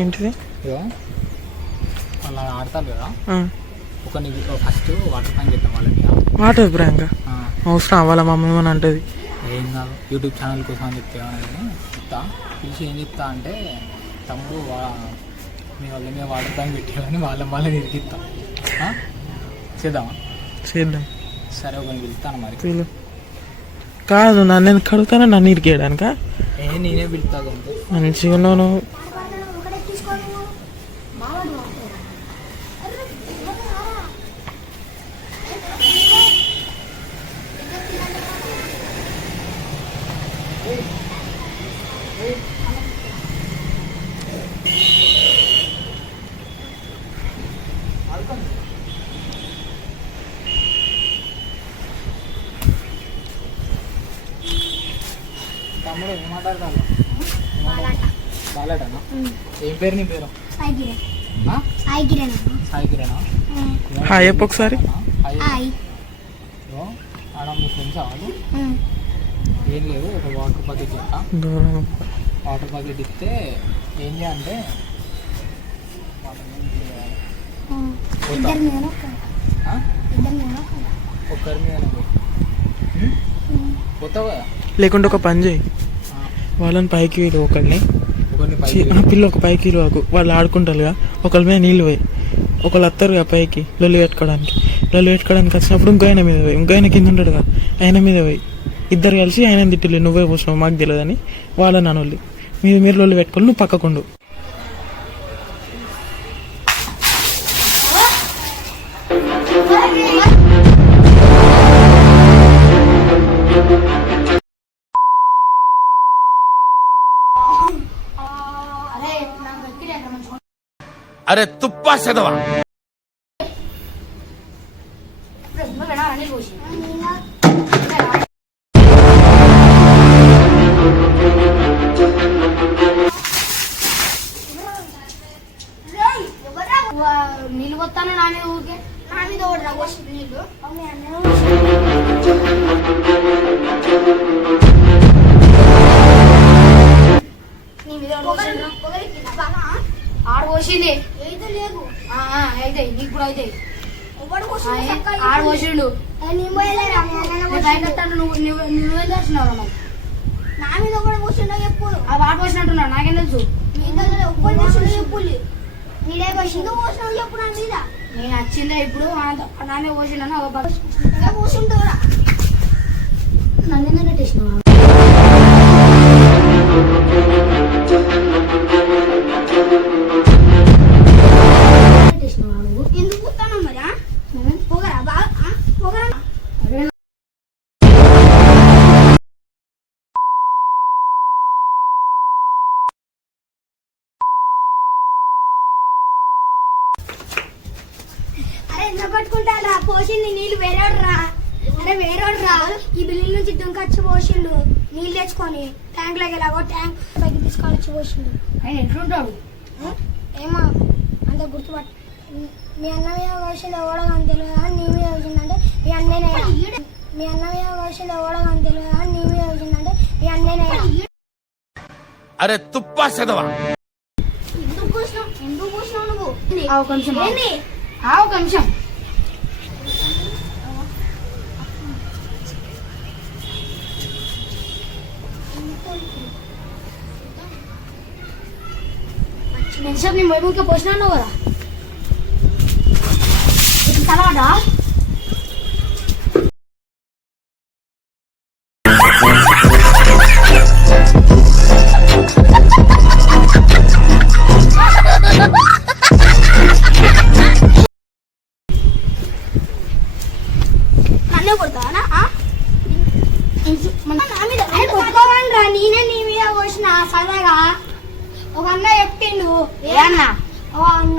ఏంటిది? అలా ఆడతారు కదా, ఫస్ట్ వాటర్ ప్రాంక్ చేద్దాం వాళ్ళకి. వాటర్ ప్రాంక్ అవసరం వాళ్ళ మమ్మీ అని అంటది. ఏం కాదు, యూట్యూబ్ ఛానల్ కోసం అని చెప్తా పిలిచి ఏం చెప్తా అంటే, తమ్ముడు మీ వాళ్ళ మీద వాటర్ ప్రాంక్ పెట్టాలని వాళ్ళ ఇరికిస్తాం. చేద్దాం. సరే ఒకరిని పిలుస్తాను మరి. కాదు నన్ను ఎందుకు కడుగుతానో, నన్ను ఇరికేయడానిక? నేనే పిలుస్తాను. మంచిగా ఉన్నాను. తమ్ముడు ఏం మాట్లాడతాను? బాలేటనా? ఏం పేరు నీ పేరు? సాయి కిరణ్. హాయ్ చెప్పు ఒకసారి. ఆడ మీ ఫ్రెండ్స్ అవ్వాలి. ఏం లేదు, ఒక వాటర్ ప్యాకెట్ ఇస్తా. వాటర్ ప్యాకెట్ ఇస్తే ఏం చేయాలంటే ఒక్కరి మీద పోతావు కదా. లేకుంటే ఒక పని చేయి, వాళ్ళని పైకి వీలు ఒకరిని పిల్ల ఒక పైకి వీలు, వాళ్ళు ఆడుకుంటారుగా, ఒకరి మీద నీళ్ళు పోయి ఒకళ్ళు వస్తారు పైకి లొల్లి పెట్టుకోవడానికి వచ్చినప్పుడు ఇంకో ఆయన మీద పోయి, ఇంకో ఆయన కింద ఉంటాడు కదా, ఆయన మీద పోయి ఇద్దరు కలిసి ఆయన తిట్టలే, నువ్వే పోసినావు మాకు తెలియదని వాళ్ళని అనోళ్ళు. మీరు లొల్లి పెట్టుకోవాలి, నువ్వు పక్కకుండు. అరే తుప్పా చదవా నీళ్ళు పోతాను నా మీద ఊరికే నా మీద ఓడరా నీళ్ళు నీ మీద ఆడ పోసింది అయితే లేదు అయితే నీకు కూడా అయితే ఆడ పోసిండు నువ్వేం తెలిసినావు నా మీద కూడా పోసిండో చెప్పు. ఆ వాడు పోసినట్టున్నాడు నాకేం తెలుసు. చెప్పు నీడే పోసిందో పోసిన చెప్పు నా మీద. నేను వచ్చిందే ఇప్పుడు నా మీద పోసిండను పోసింటోరా నన్ను టేసినావా? ఎందుకు పోతాను మరి? పోగరా బాగా పోగరా. అరే ఎంత పట్టుకుంటా పోసింది నీళ్ళు వేరేడ్రా. అరే వేరేడ్రా, ఈ బిల్లు నుంచి దుంకొచ్చి పోసిండు నీళ్ళు తెచ్చుకొని ట్యాంక్ లోకి ఎలాగో ట్యాంక్ పైకి తీసుకొని పోసిండు. ఆయన ఎట్లుంటాడు ఏమో అంత గుర్తుపట్టు. మీ అన్న మీద పోసింది ఓడగాని తెలియదు కానీ నీ మీద వచ్చిందంటే మీ అన్నయ్య. మీ అన్న మీద పోసింది ఓడగాని తెలియదు కానీ నీ మీద వచ్చిందంటే మీ అన్నయ్య. అరే తుప్పా చదవా ఎందుకు పోసినావు నువ్వు? ఒక నిమిషం. నేను నీ మొదలుగా పోసినాను కదా తర్వాత నన్నే కొడతావా? కొట్టుకోవాలరా, నేనే నీ మీద పోసిన సరదాగా. ఒక అన్న చెప్పిండు. ఏ అన్న? అన్న